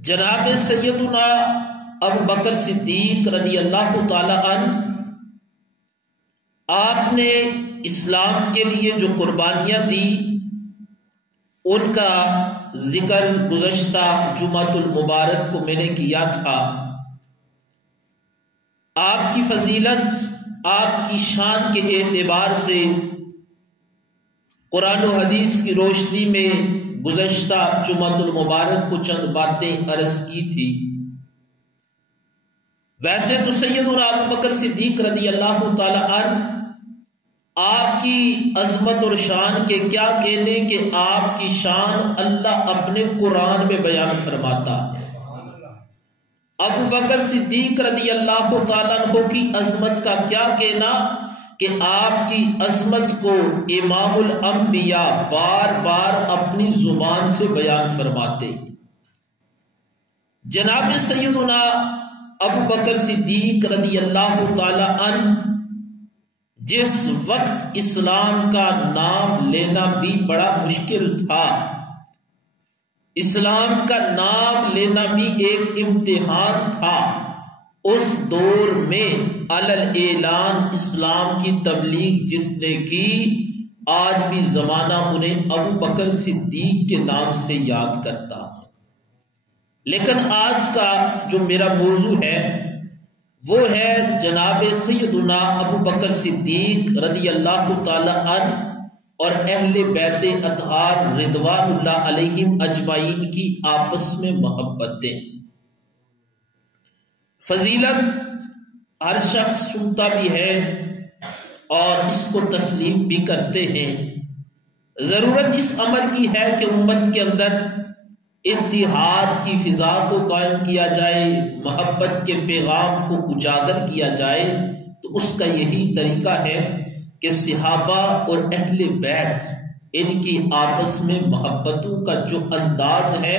جناب سیدنا ابو بکر صدیق رضی اللہ تعالی عنہ، آپ نے اسلام کے لیے جو قربانیاں دی ان کا ذکر گزشتہ جمعۃ المبارک کو میں نے کیا تھا۔ آپ کی فضیلت، آپ کی شان کے اعتبار سے قرآن و حدیث کی روشنی میں گزشتہ جمعۃ المبارک کو چند باتیں عرض کی تھی۔ ویسے تو سیدنا ابو بکر صدیق رضی اللہ تعالی عنہ، آپ کی عظمت اور شان کے کیا کہنے کہ آپ کی شان اللہ اپنے قرآن میں بیان فرماتا ہے۔ ابو بکر صدیق رضی اللہ تعالیٰ عنہ کی عظمت کا کیا کہنا کہ آپ کی عظمت کو امام الانبیاء بار بار اپنی زبان سے بیان فرماتے۔ جناب سیدنا ابو بکر صدیق رضی اللہ تعالی عنہ جس وقت اسلام کا نام لینا بھی بڑا مشکل تھا، اسلام کا نام لینا بھی ایک امتحان تھا، اس دور میں علل اعلان اسلام کی تبلیغ جس نے کی، آج بھی زمانہ انہیں ابو بکر صدیق کے نام سے یاد کرتا ہے۔ لیکن آج کا جو میرا موضوع ہے وہ ہے جناب سیدنا ابو بکر صدیق رضی اللہ تعالی عنہ اور اہل بیت اطہار رضوان اللہ علیہم اجمعین کی آپس میں محبتیں۔ فضیلت ہر شخص سنتا بھی ہے اور اس کو تسلیم بھی کرتے ہیں۔ ضرورت اس امر کی ہے کہ امت کے اندر اتحاد کی فضا کو قائم کیا جائے، محبت کے پیغام کو اجاگر کیا جائے، تو اس کا یہی طریقہ ہے کہ صحابہ اور اہل بیت ان کی آپس میں محبتوں کا جو انداز ہے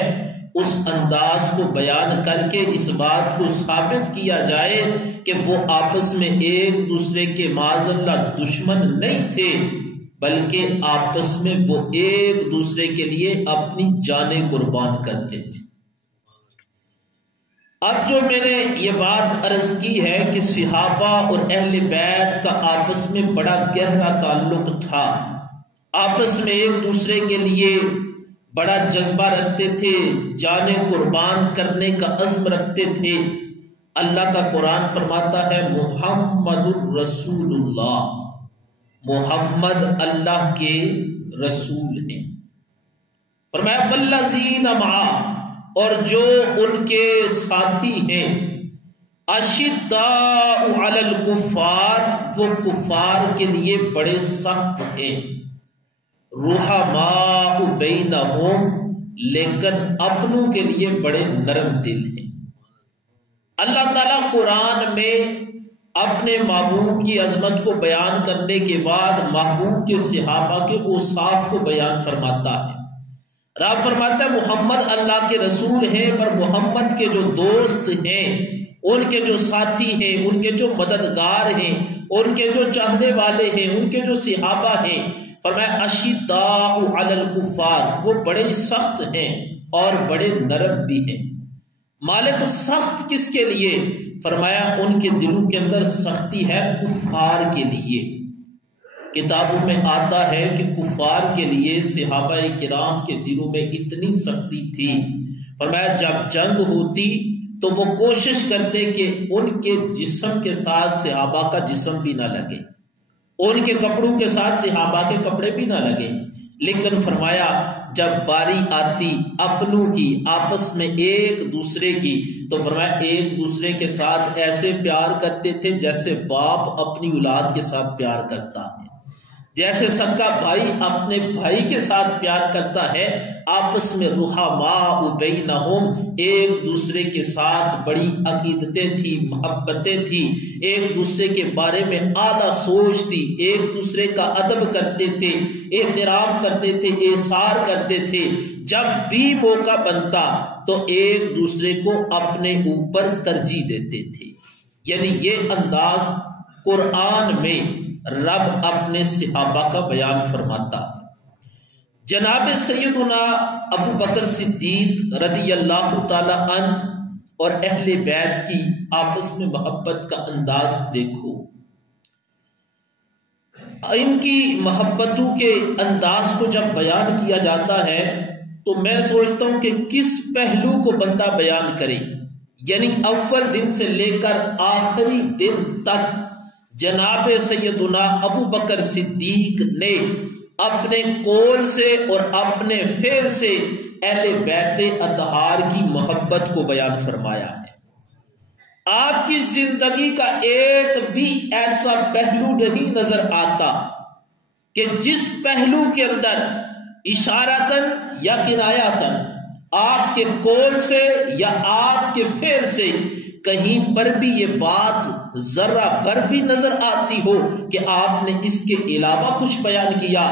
اس انداز کو بیان کر کے اس بات کو ثابت کیا جائے کہ وہ آپس میں ایک دوسرے کے معاذ اللہ دشمن نہیں تھے، بلکہ آپس میں وہ ایک دوسرے کے لیے اپنی جانیں قربان کرتے تھے۔ اب جو میں نے یہ بات عرض کی ہے کہ صحابہ اور اہل بیت کا آپس میں بڑا گہرا تعلق تھا، آپس میں ایک دوسرے کے لیے بڑا جذبہ رکھتے تھے، جانیں قربان کرنے کا عزم رکھتے تھے۔ اللہ کا قرآن فرماتا ہے محمد الرسول اللہ، محمد اللہ کے رسول ہیں۔ فرمایا والذین معہ، اور جو ان کے ساتھی ہیں، اشداء علی الکفار، وہ کفار کے لیے بڑے سخت ہیں، رحماء بینہم، لیکن اپنوں کے لیے بڑے نرم دل ہیں۔ اللہ تعالیٰ قرآن میں اپنے محبوب کی عظمت کو بیان کرنے کے بعد محبوب کے صحابہ کے اوصاف کو بیان فرماتا ہے۔ رب فرماتا ہے محمد اللہ کے رسول ہیں، پر محمد کے جو دوست ہیں، ان کے جو ساتھی ہیں، ان کے جو مددگار ہیں، ان کے جو چاہنے والے ہیں، ان کے جو صحابہ ہیں، فرمایا اشداء علی الکفار، وہ بڑے سخت ہیں اور بڑے نرم بھی ہیں۔ مالک سخت کس کے لیے؟ فرمایا ان کے دلوں کے اندر سختی ہے کفار کے لیے۔ کتابوں میں آتا ہے کہ کفار کے لیے صحابہ کرام کے دلوں میں اتنی سختی تھی، فرمایا جب جنگ ہوتی تو وہ کوشش کرتے کہ ان کے جسم کے ساتھ صحابہ کا جسم بھی نہ لگے، ان کے کپڑوں کے ساتھ صحابہ کے کپڑے بھی نہ لگے، لیکن فرمایا جب باری آتی اپنوں کی، آپس میں ایک دوسرے کی، تو فرمایا ایک دوسرے کے ساتھ ایسے پیار کرتے تھے جیسے باپ اپنی اولاد کے ساتھ پیار کرتا ہے، جیسے سکا بھائی اپنے بھائی کے ساتھ پیار کرتا ہے۔ آپس میں رحماء بینہم، ایک دوسرے کے ساتھ بڑی عقیدتیں تھی، محبتیں تھی، ایک دوسرے کے بارے میں اعلیٰ سوچ تھی، ایک دوسرے کا ادب کرتے تھے، احترام کرتے تھے، احسار کرتے تھے۔ جب بھی موقع بنتا تو ایک دوسرے کو اپنے اوپر ترجیح دیتے تھے۔ یعنی یہ انداز قرآن میں رب اپنے صحابہ کا بیان فرماتا ہے۔ جناب سیدنا ابو بکر صدیق رضی اللہ تعالی عنہ اور اہل بیت کی آپس میں محبت کا انداز دیکھو. ان کی محبتوں کے انداز کو جب بیان کیا جاتا ہے تو میں سوچتا ہوں کہ کس پہلو کو بندہ بیان کرے. یعنی اول دن سے لے کر آخری دن تک جناب سیدنا ابو بکر صدیق نے اپنے قول سے اور اپنے فعل سے اہل بیت اطہار کی محبت کو بیان فرمایا ہے. آپ کی زندگی کا ایک بھی ایسا پہلو نہیں نظر آتا کہ جس پہلو کے اندر اشارتاً یا کنایاتاً آپ کے قول سے یا آپ کے فعل سے کہیں پر بھی یہ بات ذرہ پر بھی نظر آتی ہو کہ آپ نے اس کے علاوہ کچھ بیان کیا.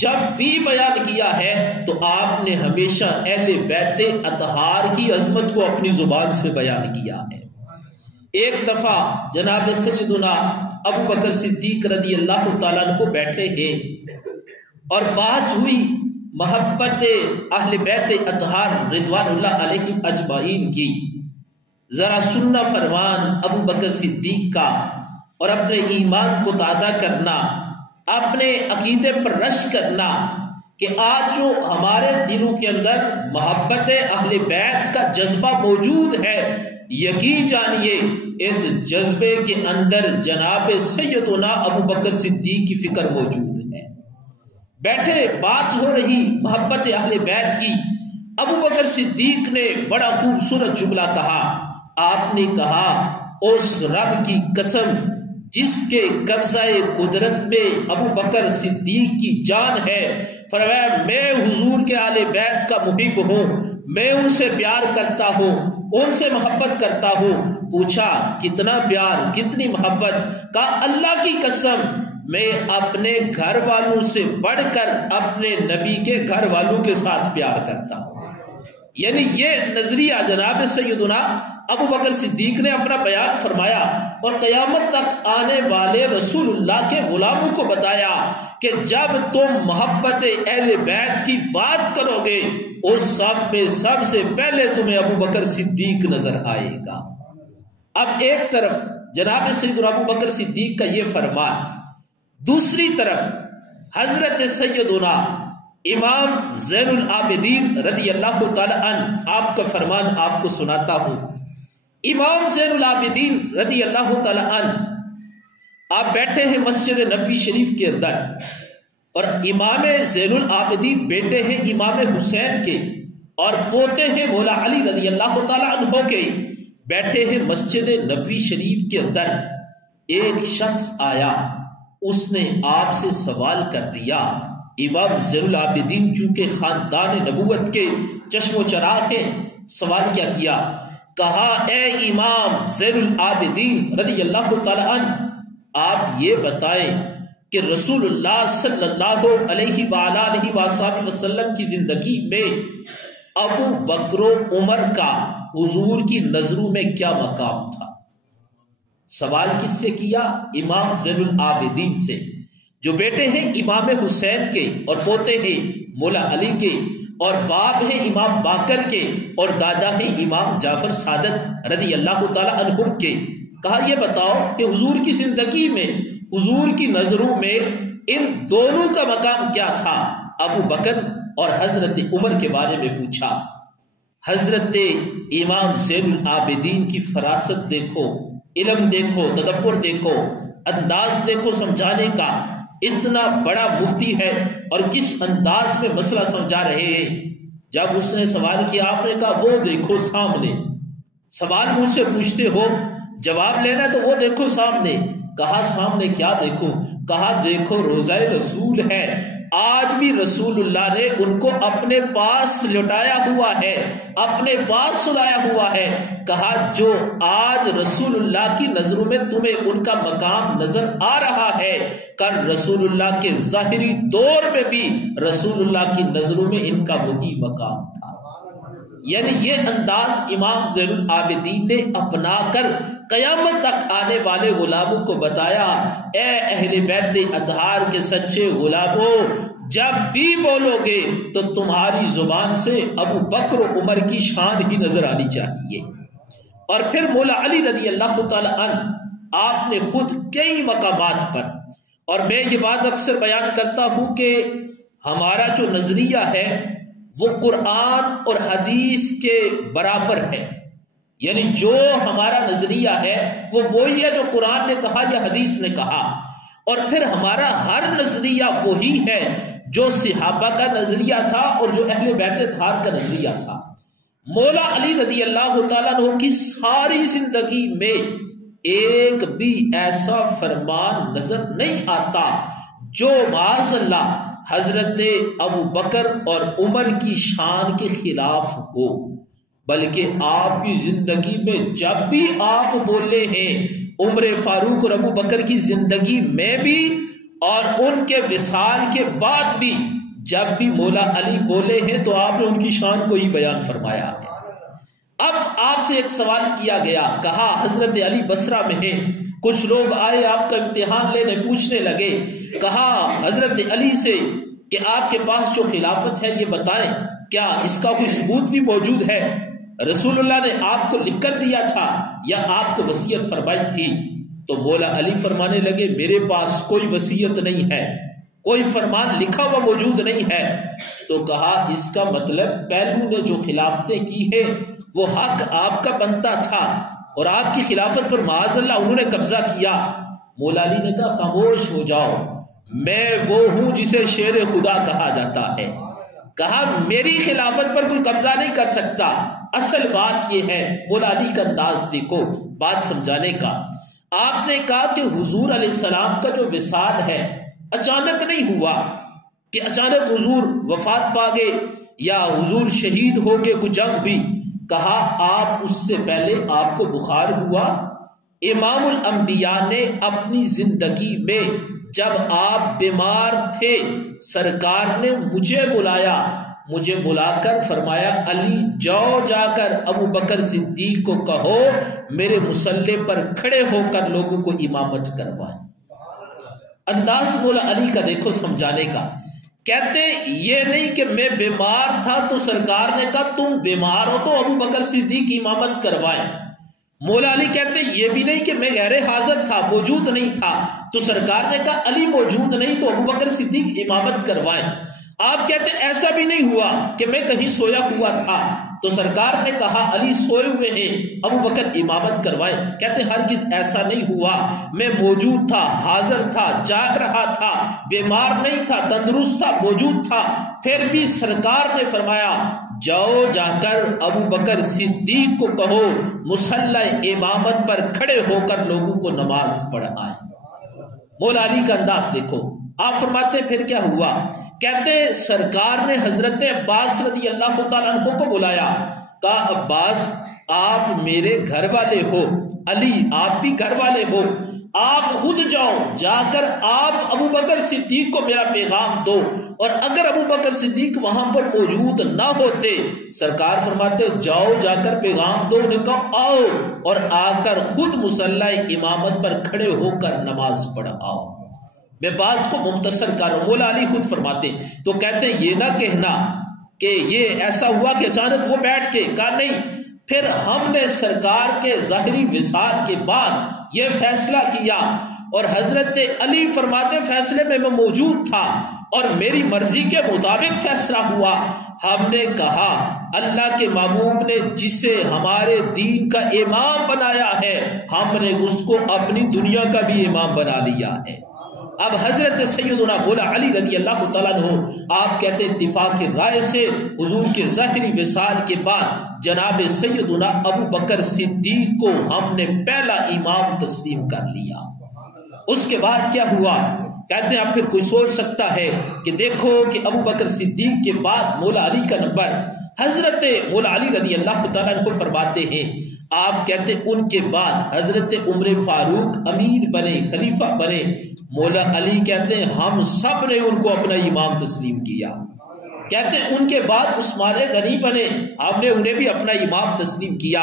جب بھی بیان کیا ہے تو آپ نے ہمیشہ اہل بیت اطہار کی عظمت کو اپنی زبان سے بیان کیا ہے. ایک دفعہ جناب سیدنا ابو بکر صدیق رضی اللہ تعالیٰ عنہ بیٹھے ہیں اور بات ہوئی محبت اہل بیت اطہار رضوان اللہ علیہم اجمعین کی. ذرا سننا فرمان ابو بکر صدیق کا اور اپنے ایمان کو تازہ کرنا، اپنے عقیدے پر رشک کرنا کہ آج جو ہمارے دلوں کے اندر محبت اہل بیت کا جذبہ موجود ہے، یقین جانیے اس جذبے کے اندر جناب سیدنا ابو بکر صدیق کی فکر موجود ہے. بیٹھے بات ہو رہی محبت اہل بیت کی، ابو بکر صدیق نے بڑا خوبصورت جملہ کہا. آپ نے کہا اس رب کی قسم جس کے قبضہ قدرت میں ابو بکر صدیق کی جان ہے، فرمایا میں حضور کے اہل بیت کا محب ہوں، میں ان سے پیار کرتا ہوں، ان سے محبت کرتا ہوں. پوچھا کتنا پیار، کتنی محبت؟ کہا اللہ کی قسم میں اپنے گھر والوں سے بڑھ کر اپنے نبی کے گھر والوں کے ساتھ پیار کرتا ہوں. یعنی یہ نظریہ جناب سیدنا ابو بکر صدیق نے اپنا بیان فرمایا اور قیامت تک آنے والے رسول اللہ کے غلاموں کو بتایا کہ جب تم محبت اہل بیت کی بات کرو گے اس صف میں سب سے پہلے تمہیں ابو بکر صدیق نظر آئے گا. اب ایک طرف جناب سیدنا ابو بکر صدیق کا یہ فرمان، دوسری طرف حضرت سیدنا امام زین العابدین رضی اللہ تعالی عنہ، آپ کا فرمان آپ کو سناتا ہوں. امام زین العابدین رضی اللہ تعالی عنہ آپ بیٹھے ہیں مسجد نبوی شریف کے اندر اور امام زین العابدین بیٹے ہیں امام حسین کے اور پوتے ہیں مولا علی رضی اللہ تعالی عنہ کے. بیٹھے ہیں مسجد نبوی شریف کے اندر، ایک شخص آیا، اس نے آپ سے سوال کر دیا. امام زین العابدین چونکہ خاندان نبوت کے چشم و چراغ ہیں، سوال کیا کیا؟ کہا اے امام زین العابدین رضی اللہ تعالی عنہ، آپ یہ بتائیں کہ رسول اللہ صلی اللہ علیہ وآلہ وسلم کی زندگی میں ابو بکر و عمر کا حضور کی نظروں میں کیا مقام تھا؟ سوال کس سے کیا؟ امام زین العابدین سے، جو بیٹے ہیں امام حسین کے اور پوتے ہیں مولا علی کے اور باپ ہیں امام باقر کے اور دادا ہیں امام جعفر صادق رضی اللہ تعالی عنہم کے. کہا یہ بتاؤ کہ حضور کی زندگی میں حضور کی نظروں میں ان دونوں کا مقام کیا تھا؟ ابو بکر اور حضرت عمر کے بارے میں پوچھا. حضرت امام زین العابدین کی فراست دیکھو، علم دیکھو، تدبر دیکھو، انداز دیکھو سمجھانے کا. اتنا بڑا مفتی ہے اور کس انداز میں مسئلہ سمجھا رہے ہیں. جب اس نے سوال کیا آپ نے کہا وہ دیکھو سامنے. سوال مجھ سے پوچھتے ہو، جواب لینا تو وہ دیکھو سامنے. کہا سامنے کیا دیکھوں؟ کہا دیکھو روضہ رسول ہے. آج بھی رسول اللہ نے ان کو اپنے پاس لٹایا ہوا ہے، اپنے پاس سلایا ہوا ہے. کہا جو آج رسول اللہ کی نظروں میں تمہیں ان کا مقام نظر آ رہا ہے، کل رسول اللہ کے ظاہری دور میں بھی رسول اللہ کی نظروں میں ان کا وہی مقام تھا. یعنی یہ انداز امام زین العابدین نے اپنا کر قیامت تک آنے والے غلاموں کو بتایا، اے اہل بیت اطہار کے سچے غلاموں، جب بھی بولو گے تو تمہاری زبان سے ابو بکر و عمر کی شان ہی نظر آنی چاہیے۔ اور پھر مولا علی رضی اللہ تعالی عنہ آپ نے خود کئی مقامات پر، اور میں یہ بات اکثر بیان کرتا ہوں کہ ہمارا جو نظریہ ہے وہ قرآن اور حدیث کے برابر ہے، یعنی جو ہمارا نظریہ ہے وہ وہی ہے جو قرآن نے کہا یا حدیث نے کہا، اور پھر ہمارا ہر نظریہ وہی ہے جو صحابہ کا نظریہ تھا اور جو اہل بیت اطہار کا نظریہ تھا۔ مولا علی رضی اللہ تعالیٰ عنہ کی ساری زندگی میں ایک بھی ایسا فرمان نظر نہیں آتا جو معاذ اللہ حضرت ابو بکر اور عمر کی شان کے خلاف ہو، بلکہ آپ کی زندگی میں جب بھی آپ بولے ہیں، عمر فاروق اور ابو بکر کی زندگی میں بھی اور ان کے وصال کے بعد بھی جب بھی مولا علی بولے ہیں تو آپ نے ان کی شان کو ہی بیان فرمایا ہے۔ اب آپ سے ایک سوال کیا گیا، کہا حضرت علی بصرہ میں ہیں، کچھ لوگ آئے آپ کا امتحان لینے، پوچھنے لگے، کہا حضرت علی سے کہ آپ کے پاس جو خلافت ہے یہ بتائیں، کیا اس کا کوئی ثبوت بھی موجود ہے؟ رسول اللہ نے آپ کو لکھ کر دیا تھا یا آپ کو وصیت فرمائی تھی؟ تو مولا علی فرمانے لگے، میرے پاس کوئی وصیت نہیں ہے، کوئی فرمان لکھا ہوا موجود نہیں ہے۔ تو کہا اس کا مطلب پہلو نے جو خلافتیں کی ہیں وہ حق آپ کا بنتا تھا اور آپ کی خلافت پر معاذ اللہ انہوں نے قبضہ کیا۔ مولا علی نے کہا خاموش ہو جاؤ، میں وہ ہوں جسے شیر خدا کہا جاتا ہے۔ کہا میری خلافت پر کوئی قبضہ نہیں کر سکتا۔ اصل بات یہ ہے، مولا علی کا انداز دیکھو بات سمجھانے کا۔ آپ نے کہا کہ حضور علیہ السلام کا جو وصال ہے اچانک نہیں ہوا کہ اچانک حضور وفات پا گئے یا حضور شہید ہو کے کوئی جنگ بھی۔ کہا آپ اس سے پہلے آپ کو بخار ہوا۔ امام الانبیاء نے اپنی زندگی میں جب آپ بیمار تھے سرکار نے مجھے بلایا، مجھے بلا کر فرمایا علی جاؤ جا کر ابو بکر صدیق کو کہو میرے مصلی پر کھڑے ہو کر لوگوں کو امامت کروائیں۔ انداز مولا علی کا دیکھو سمجھانے کا۔ کہتے یہ نہیں کہ میں بیمار تھا تو سرکار نے کہا تم بیمار ہو تو ابو بکر صدیق امامت کروائیں۔ مولا علی کہتے یہ بھی نہیں کہ میں غیر حاضر تھا، موجود نہیں تھا تو سرکار نے کہا علی موجود نہیں تو ابو بکر صدیق امامت کروائیں۔ آپ کہتے ایسا بھی نہیں ہوا کہ میں کہیں سویا ہوا تھا تو سرکار نے کہا علی سوئے ہوئے ہیں ابو بکر امامت کروائیں۔ کہتے ہرگز ایسا نہیں ہوا، میں موجود تھا، حاضر تھا، جاگ رہا تھا، بیمار نہیں تھا، تندرست تھا، موجود تھا، پھر بھی سرکار نے فرمایا جاؤ جا کر ابو بکر صدیق کو کہو مصلی امامت پر کھڑے ہو کر لوگوں کو نماز پڑھائیں۔ مولا علی کا انداز دیکھو۔ آپ فرماتے پھر کیا ہوا؟ کہتے سرکار نے حضرت عباس رضی اللہ تعالیٰ عنہ کو بلایا، کہا عباس آپ میرے گھر والے ہو، علی آپ بھی گھر والے ہو، آپ خود جاؤ جا کر آپ ابو بکر صدیق کو میرا پیغام دو، اور اگر ابو بکر صدیق وہاں پر موجود نہ ہوتے سرکار فرماتے جاؤ جا کر پیغام دو، انہیں کہا آؤ اور آ کر خود مصلی امامت پر کھڑے ہو کر نماز پڑھاؤ۔ میں بات کو مختصر کر رہا ہوں، مولا علی خود فرماتے تو کہتے ہیں یہ نہ کہنا کہ یہ ایسا ہوا کہ اچانک وہ بیٹھ کے کہا نہیں، پھر ہم نے سرکار کے ظاہری وصال کے بعد یہ فیصلہ کیا اور حضرت علی فرماتے فیصلے میں موجود تھا اور میری مرضی کے مطابق فیصلہ ہوا۔ ہم نے کہا اللہ کے محبوب نے جسے ہمارے دین کا امام بنایا ہے ہم نے اس کو اپنی دنیا کا بھی امام بنا لیا ہے۔ اب حضرت سیدنا مولا علی رضی اللہ تعالیٰ عنہ آپ کہتے اتفاق کی رائے سے حضور کے ظاہری وصال کے بعد جناب سیدنا ابو بکر صدیق کو ہم نے پہلا امام تسلیم کر لیا۔ اس کے بعد کیا ہوا؟ کہتے ہیں اب پھر کوئی سوچ سکتا ہے کہ دیکھو کہ ابو بکر صدیق کے بعد مولا علی کا نمبر، حضرت مولا علی رضی اللہ تعالیٰ عنہ فرماتے ہیں آپ کہتے ان کے بعد حضرت عمر فاروق امیر بنے، خلیفہ بنے۔ مولا علی کہتے ہیں ہم سب نے ان کو اپنا امام تسلیم کیا۔ کہتے ہیں ان کے بعد عثمان غنی بنے، آپ نے انہیں بھی اپنا امام تسلیم کیا،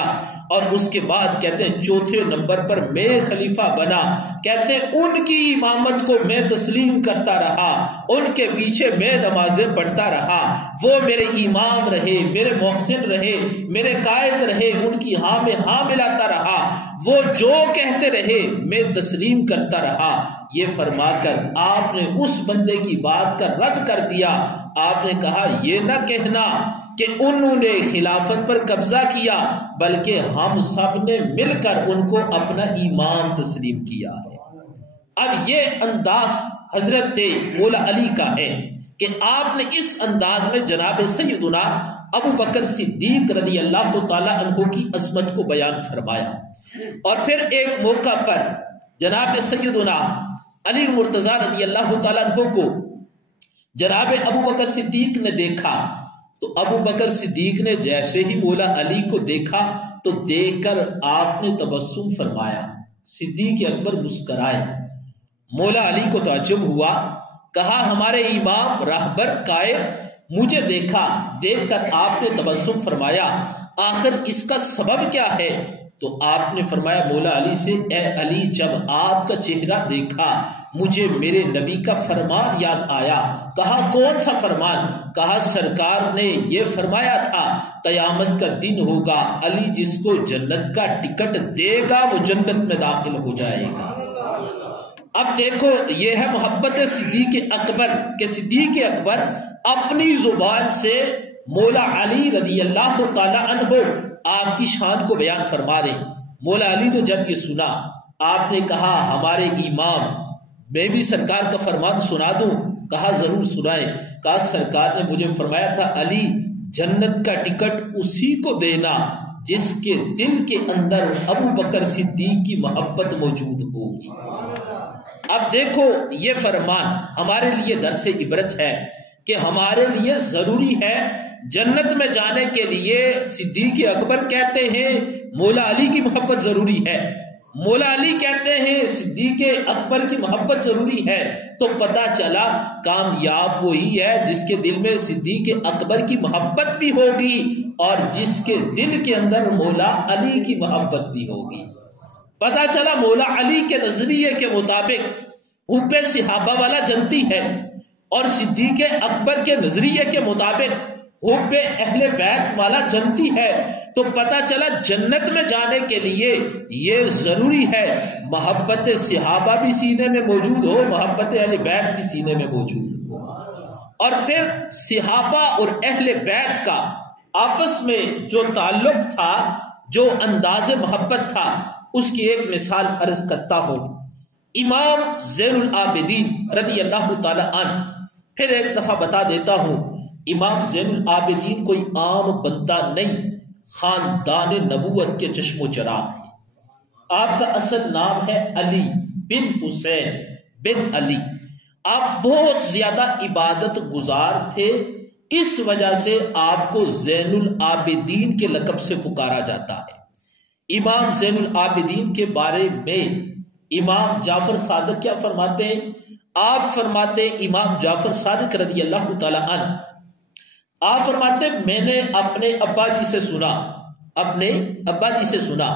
اور اس کے بعد کہتے ہیں چوتھے نمبر پر میں خلیفہ بنا، کہتے ہیں ان کی امامت کو میں تسلیم کرتا رہا، ان کے پیچھے میں نمازیں پڑھتا رہا، وہ میرے امام رہے، میرے محسن رہے، میرے قائد رہے، ان کی ہاں میں ہاں ملاتا رہا، وہ جو کہتے رہے میں تسلیم کرتا رہا۔ یہ فرما کر آپ نے اس بندے کی بات کا رد کر دیا۔ آپ نے کہا یہ نہ کہنا کہ انہوں نے خلافت پر قبضہ کیا، بلکہ ہم سب نے مل کر ان کو اپنا امام تسلیم کیا ہے۔ اب یہ انداز حضرت مولا علی کا ہے کہ آپ نے اس انداز میں جناب سیدنا ابو بکر صدیق رضی اللہ تعالی عنہ کی عظمت کو بیان فرمایا، اور پھر ایک موقع پر جناب سیدنا علی مرتضیٰ رضی اللہ تعالیٰ عنہ کو جناب ابو بکر صدیق نے دیکھا، تو ابو بکر صدیق نے جیسے ہی مولا علی کو دیکھا تو دیکھ کر آپ نے تبسم فرمایا، صدیق اکبر مسکرائے، مولا علی کو تعجب ہوا، کہا ہمارے امام راہبر قائد مجھے دیکھا، دیکھ کر آپ نے تبسم فرمایا، آخر اس کا سبب کیا ہے؟ تو آپ نے فرمایا مولا علی سے، اے علی جب آپ کا چہرہ دیکھا مجھے میرے نبی کا فرمان یاد آیا۔ کہا کون سا فرمان؟ کہا سرکار نے یہ فرمایا تھا قیامت کا دن ہوگا، علی جس کو جنت کا ٹکٹ دے گا وہ جنت میں داخل ہو جائے گا۔ اب دیکھو یہ ہے محبت صدیق اکبر کہ صدیق اکبر اپنی زبان سے مولا علی رضی اللہ تعالی عنہ آپ کی شان کو بیان فرما رہے۔ مولا علی نے جب یہ سنا، آپ نے کہا ہمارے امام میں بھی سرکار کا فرمان سنا دوں؟ کہا ضرور سنائے۔ کہا سرکار نے مجھے فرمایا تھا علی جنت کا ٹکٹ اسی کو دینا جس کے دل کے اندر ابو بکر صدیق کی محبت موجود ہوگی۔ اب دیکھو یہ فرمان ہمارے لیے درس عبرت ہے کہ ہمارے لیے ضروری ہے جنت میں جانے کے لیے صدیق اکبر کہتے ہیں مولا علی کی محبت ضروری ہے، مولا علی کہتے ہیں صدیق اکبر کی محبت ضروری ہے، تو پتہ چلا کامیاب وہی ہے جس کے دل میں صدیق اکبر کی محبت بھی ہوگی اور جس کے دل کے اندر مولا علی کی محبت بھی ہوگی۔ پتہ چلا مولا علی کے نظریے کے مطابق حب صحابہ والا جنتی ہے، اور صدیق اکبر کے نظریے کے مطابق حب اہل بیت والا جنتی ہے، تو پتہ چلا جنت میں جانے کے لیے یہ ضروری ہے محبت صحابہ بھی سینے میں موجود ہو، محبت اہل بیت بھی سینے میں موجود ہو۔ اور پھر صحابہ اور اہل بیت کا آپس میں جو تعلق تھا، جو انداز محبت تھا، اس کی ایک مثال عرض کرتا ہوں۔ امام زین العابدین رضی اللہ تعالی عنہ، پھر ایک دفعہ بتا دیتا ہوں، امام زین العابدین کوئی عام بندہ نہیں، خاندان نبوت کے چشم و چراغ ہے۔ آپ کا اصل نام ہے علی بن حسین بن علی۔ آپ بہت زیادہ عبادت گزار تھے، اس وجہ سے آپ کو زین العابدین کے لقب سے پکارا جاتا ہے۔ امام زین العابدین کے بارے میں امام جعفر صادق کیا فرماتے ہیں؟ آپ فرماتے امام جعفر صادق رضی اللہ تعالی عنہ، آپ فرماتے میں نے اپنے ابا جی سے سنا، اپنے ابا جی سے سنا۔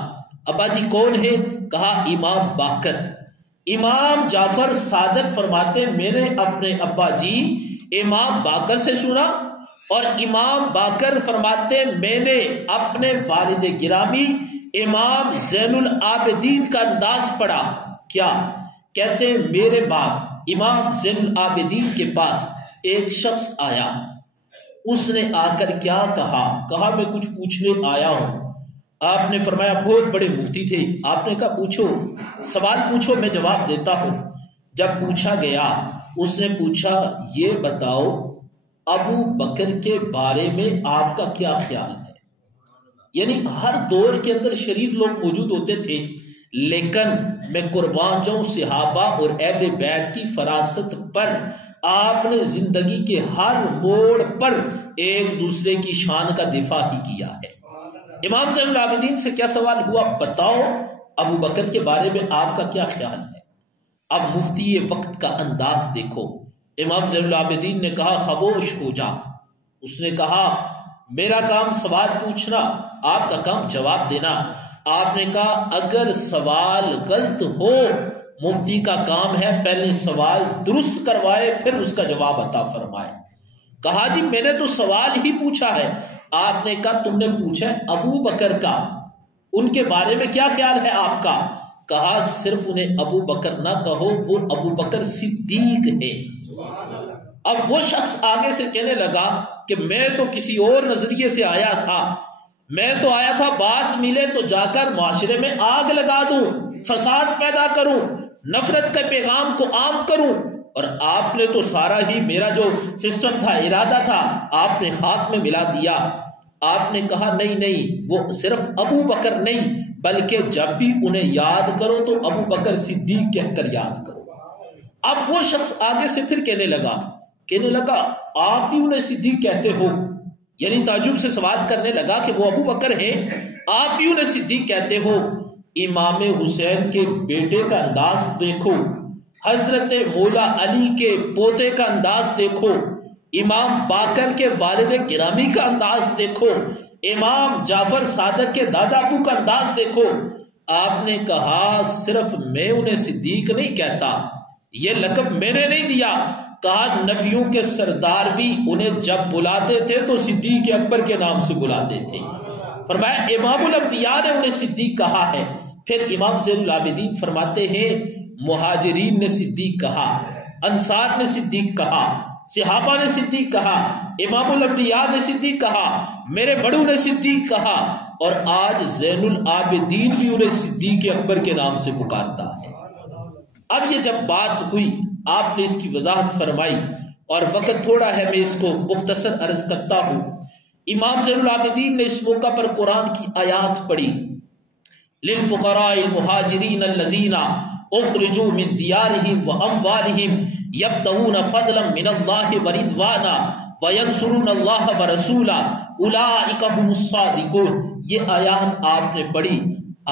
ابا جی کون ہے؟ کہا امام باقر۔ امام جعفر صادق فرماتے میں نے اپنے ابا جی امام باقر سے سنا، اور امام باقر فرماتے میں نے اپنے والد گرامی امام زین العابدین کا انداز پڑھا۔ کیا کہتے ہیں؟ میرے باپ امام زین العابدین کے پاس ایک شخص آیا، اس نے آ کر کیا کہا میں کچھ پوچھنے آیا ہوں۔ آپ نے فرمایا بہت بڑے مفتی تھے، آپ نے کہا پوچھو، سوال پوچھو میں جواب دیتا ہوں۔ جب پوچھا گیا، اس نے پوچھا یہ بتاؤ ابو بکر کے بارے میں آپ کا کیا خیال ہے؟ یعنی ہر دور کے اندر شریف لوگ موجود ہوتے تھے، لیکن میں قربان جاؤں صحابہ اور اہل بیت کی فراست پر آپ نے زندگی کے ہر موڑ پر ایک دوسرے کی شان کا دفاع ہی کیا ہے۔ امام زین العابدین سے کیا سوال ہوا؟ بتاؤ ابو بکر کے بارے میں آپ کا کیا خیال ہے؟ اب مفتی وقت کا انداز دیکھو۔ امام زین العابدین نے کہا خاموش ہو جا، اس نے کہا میرا کام سوال پوچھنا، آپ کا کام جواب دینا۔ آپ نے کہا اگر سوال غلط ہو مفتی کا کام ہے پہلے سوال درست کروائے پھر اس کا جواب عطا فرمائے۔ کہا جی میں نے تو سوال ہی پوچھا ہے۔ آپ نے کہا تم نے پوچھا ہے ابو بکر کا، ان کے بارے میں کیا خیال ہے آپ کا؟ کہا صرف انہیں ابو بکر نہ کہو، وہ ابو بکر صدیق ہے۔ اب وہ شخص آگے سے کہنے لگا کہ میں تو کسی اور نظریے سے آیا تھا، میں تو آیا تھا بات ملے تو جا کر معاشرے میں آگ لگا دوں، فساد پیدا کروں، نفرت کے پیغام کو عام کروں، اور آپ نے تو سارا ہی میرا جو سسٹم تھا، ارادہ تھا، آپ نے خاک میں ملا دیا۔ آپ نے کہا نہیں نہیں، وہ صرف ابو بکر نہیں بلکہ جب بھی انہیں یاد کرو تو ابو بکر صدیق کہہ کر یاد کرو۔ اب وہ شخص آگے سے پھر کہنے لگا آپ بھی انہیں صدیق کہتے ہو، یعنی تعجب سے سوال کرنے لگا کہ وہ ابو بکر ہیں، آپ بھی انہیں صدیق کہتے ہو۔ امام حسین کے بیٹے کا انداز دیکھو، حضرت مولا علی کے پوتے کا انداز دیکھو، امام باقر کے والد گرامی کا انداز دیکھو، امام جعفر صادق کے دادا ابو کا انداز دیکھو۔ آپ نے کہا صرف میں انہیں صدیق نہیں کہتا، یہ لقب میں نے نہیں دیا، کہا نبیوں کے سردار بھی انہیں جب بلاتے تھے تو صدیق اکبر کے نام سے بلاتے تھے۔ فرمایا امام الانبیاء نے انہیں صدیق کہا ہے۔ پھر امام زین العابدین فرماتے ہیں مہاجرین نے صدیق کہا، انصار نے صدیق کہا، صحابہ نے صدیق کہا، امام الانبیاء نے صدیق کہا، میرے بڑوں نے صدیق کہا، اور آج زین العابدین بھی انہیں صدیق اکبر کے نام سے پکارتا ہے۔ اب یہ جب بات ہوئی آپ نے اس کی وضاحت فرمائی، اور وقت تھوڑا ہے میں اس کو مختصر عرض کرتا ہوں۔ امام زین العابدین نے اس موقع پر قرآن کی آیات پڑھی، للفقراء المہاجرین الذین اخرجوا من دیارہم واموالہم یبتغون فضلا من اللہ ورضوانا وینصرون اللہ ورسولہ اولئک هم الصادقون۔ یہ آیات آپ نے پڑھی،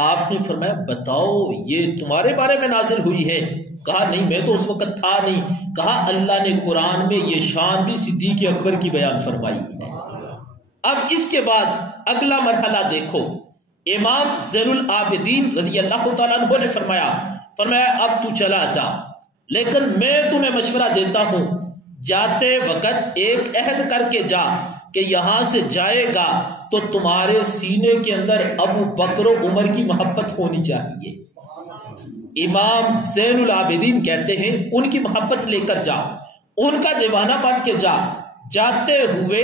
آپ نے فرمایا بتاؤ یہ تمہارے بارے میں نازل ہوئی ہے؟ کہا نہیں میں تو اس وقت تھا نہیں۔ کہا اللہ نے قرآن میں یہ شان بھی صدیق اکبر کی بیان فرمائی ہے۔ اب اس کے بعد اگلا مرحلہ دیکھو، امام زین العابدین رضی اللہ تعالیٰ عنہ نے فرمایا اب تو چلا جا، لیکن میں تمہیں مشورہ دیتا ہوں جاتے وقت ایک عہد کر کے جا کہ یہاں سے جائے گا تو تمہارے سینے کے اندر ابو بکر و عمر کی محبت ہونی چاہیے۔ امام زین العابدین کہتے ہیں ان کی محبت لے کر جا، ان کا دیوانہ بن کے جا، جاتے ہوئے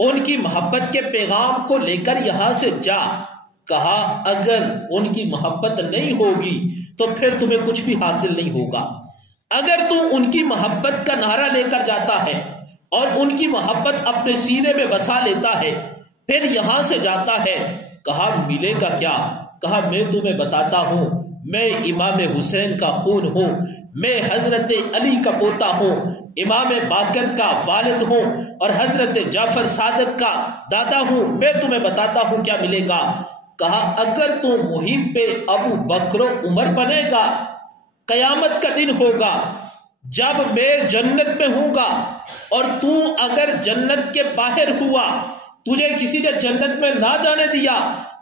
ان کی محبت کے پیغام کو لے کر یہاں سے جا۔ کہا اگر ان کی محبت نہیں ہوگی تو پھر تمہیں کچھ بھی حاصل نہیں ہوگا۔ اگر تو ان کی محبت کا نعرہ لے کر جاتا ہے اور ان کی محبت اپنے سینے میں بسا لیتا ہے پھر یہاں سے جاتا ہے، کہا ملے گا کیا؟ کہا میں تمہیں بتاتا ہوں، میں امام حسین کا خون ہوں، میں حضرت علی کا پوتا ہوں، امام باقر کا والد ہوں اور حضرت جعفر صادق کا دادا ہوں، میں تمہیں بتاتا ہوں کیا ملے گا۔ کہا اگر تو محیط پہ ابو بکر و عمر بنے گا، قیامت کا دن ہوگا جب میں جنت میں ہوں گا اور تو اگر جنت کے باہر ہوا، تجھے کسی نے جنت میں نہ جانے دیا،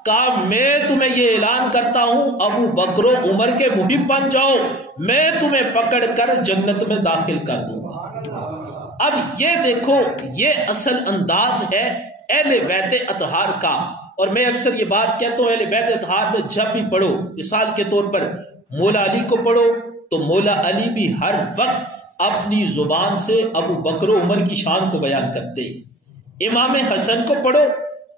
کہا میں تمہیں یہ اعلان کرتا ہوں ابو بکر و عمر کے محب بن جاؤ، میں تمہیں پکڑ کر جنت میں داخل کر دوں گا۔ اب یہ دیکھو یہ اصل انداز ہے اہل بیت اطہار کا، اور میں اکثر یہ بات کہتا ہوں اہل بیت اطہار میں جب بھی پڑھو، مثال کے طور پر مولا علی کو پڑھو تو مولا علی بھی ہر وقت اپنی زبان سے ابو بکر و عمر کی شان کو بیان کرتے ہیں۔ امام حسن کو پڑھو،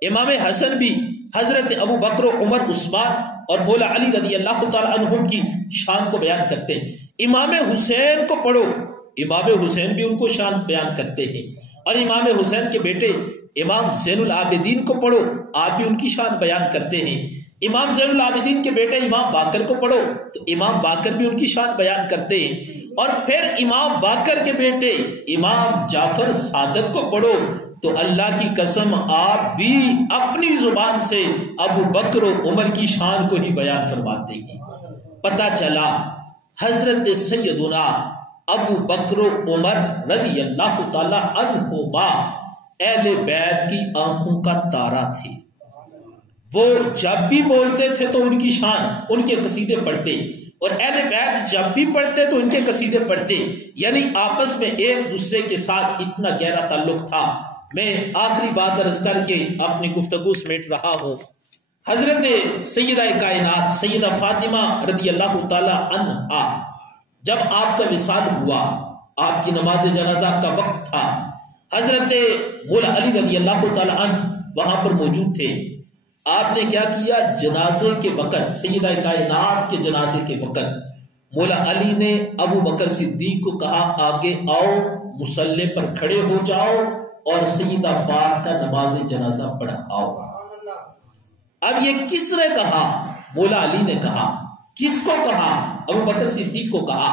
امام حسن بھی حضرت ابو بکر و عمر عثمان اور مولا علی رضی اللہ تعالیٰ عنہ کی شان کو بیان کرتے ہیں۔ امام حسین کو پڑھو، امام حسین بھی ان کو شان بیان کرتے ہیں، اور امام حسین کے بیٹے امام زین العابدین کو پڑھو، آپ بھی ان کی شان بیان کرتے ہیں۔ امام زین العابدین کے بیٹے امام باقر کو پڑھو تو امام باقر بھی ان کی شان بیان کرتے ہیں، اور پھر امام باقر کے بیٹے امام جعفر صادق کو پڑھو تو اللہ کی قسم آپ بھی اپنی زبان سے ابو بکر و عمر کی شان کو ہی بیان فرماتے ہیں۔ پتہ چلا حضرت سیدنا ابو بکر و عمر رضی اللہ تعالی عنہما اہل بیت کی آنکھوں کا تارا تھے. وہ جب بھی بولتے تھے تو ان کی شان، ان کے قصیدے پڑھتے، اور اہل بیت جب بھی پڑھتے تو ان کے قصیدے پڑھتے. یعنی آپس میں ایک دوسرے کے ساتھ اتنا گہرا تعلق تھا. میں آخری بات عرض کر کے اپنی گفتگو سمیٹ رہا ہوں. حضرت سیدہ کائنات سیدہ فاطمہ رضی اللہ تعالی عنہا، جب آپ کا وصال ہوا، آپ کی نماز جنازہ کا وقت تھا، حضرت مولا علی رضی اللہ تعالی عنہ وہاں پر موجود تھے. آپ نے کیا کیا؟ جنازے کے وقت، سیدہ کائنات کے جنازے کے وقت، مولا علی نے ابو بکر صدیق کو کہا آگے آؤ، مصلی پر کھڑے ہو جاؤ اور سیدہ پاک کا نماز جنازہ پڑھاؤ. اب یہ کس نے کہا؟ مولا علی نے کہا. کس کو کہا؟ ابو بکر صدیق کو کہا.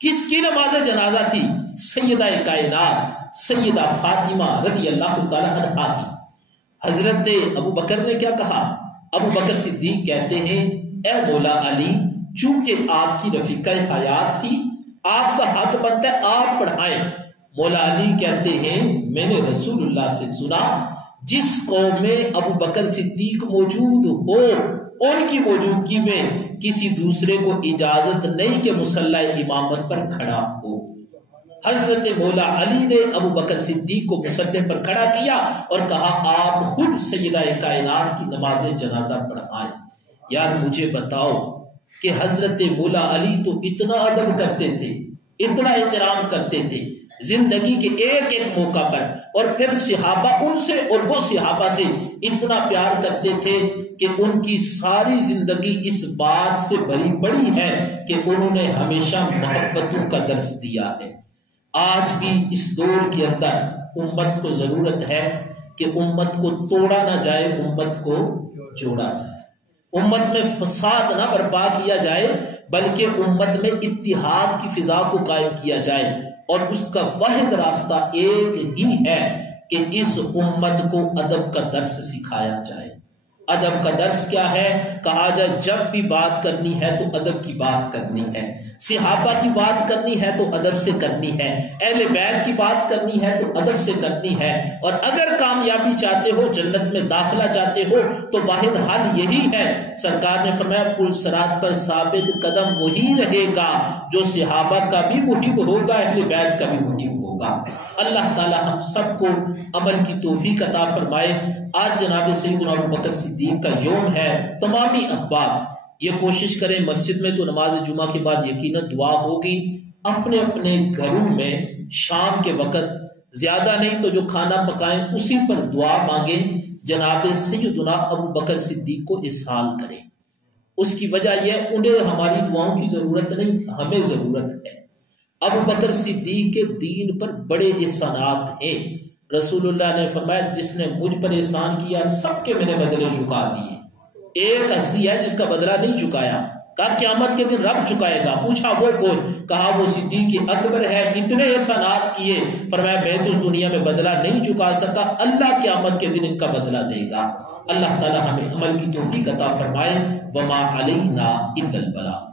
کس کی نماز جنازہ تھی؟ سیدہ کائنات سیدہ فاطمہ رضی اللہ تعالی عنہا کی. حضرت ابو بکر نے کیا کہا؟ ابو بکر صدیق کہتے ہیں اے مولا علی، چونکہ آپ کی رفیقہ حیات تھی، آپ کا حق بنتا ہے آپ پڑھائیں. مولا علی کہتے ہیں میں نے رسول اللہ سے سنا جس قوم میں ابو بکر صدیق موجود ہو ان کی موجودگی میں کسی دوسرے کو اجازت نہیں کہ مصلی امامت پر کھڑا ہو. حضرت مولا علی نے ابو بکر صدیق کو مصلی پر کھڑا کیا اور کہا آپ خود سیدہ کائنات کی نماز جنازہ پڑھائیں. یار مجھے بتاؤ کہ حضرت مولا علی تو اتنا ادب کرتے تھے، اتنا احترام کرتے تھے زندگی کے ایک ایک موقع پر، اور پھر صحابہ ان سے اور وہ صحابہ سے اتنا پیار کرتے تھے کہ ان کی ساری زندگی اس بات سے بھری پڑی ہے کہ انہوں نے ہمیشہ محبتوں کا درس دیا ہے. آج بھی اس دور کے اندر امت کو ضرورت ہے کہ امت کو توڑا نہ جائے، امت کو جوڑا جائے. امت میں فساد نہ برپا کیا جائے بلکہ امت میں اتحاد کی فضا کو قائم کیا جائے. اور اس کا واحد راستہ ایک ہی ہے کہ اس امت کو ادب کا درس سکھایا جائے. ادب کا درس کیا ہے؟ کہا جائے جب بھی بات کرنی ہے تو ادب کی بات کرنی ہے، صحابہ کی بات کرنی ہے تو ادب سے کرنی ہے، اہل بیت کی بات کرنی ہے تو ادب سے کرنی ہے. اور اگر کامیابی چاہتے ہو، جنت میں داخلہ چاہتے ہو تو واحد حل یہی ہے. سرکار نے فرمایا پل صراط پر ثابت قدم وہی رہے گا جو صحابہ کا بھی محب ہوگا، اہل بیت کا بھی محب ہوگا. اللہ تعالی ہم سب کو عمل کی توفیق عطا فرمائے. آج جناب سیدنا ابو بکر صدیق کا یوم ہے. تمامی احباب یہ کوشش کریں، مسجد میں تو نماز جمعہ کے بعد یقیناً دعا ہوگی، اپنے اپنے گھروں میں شام کے وقت زیادہ نہیں تو جو کھانا پکائیں اسی پر دعا مانگیں، جناب سیدنا ابو بکر صدیق کو احسان کریں. اس کی وجہ یہ انہیں ہماری دعاؤں کی ضرورت نہیں، ہمیں ضرورت ہے. ابو بکر صدیق کے دین پر بڑے احسانات ہیں. رسول اللہ نے فرمایا جس نے مجھ پر احسان کیا سب کے میں نے بدلے چکا دیے. ایک ہستی ہے جس کا بدلہ نہیں چکایا. کہا قیامت کے دن رب چکائے گا. پوچھا وہ کون؟ کہا وہ صدیق اکبر ہے، اتنے احسانات کیے. فرمایا میں تو اس دنیا میں بدلہ نہیں چکا سکا، اللہ قیامت کے دن ان کا بدلہ دے گا. اللہ تعالی ہمیں عمل کی توفیق عطا فرمائے. وما علینا الا البلاغ.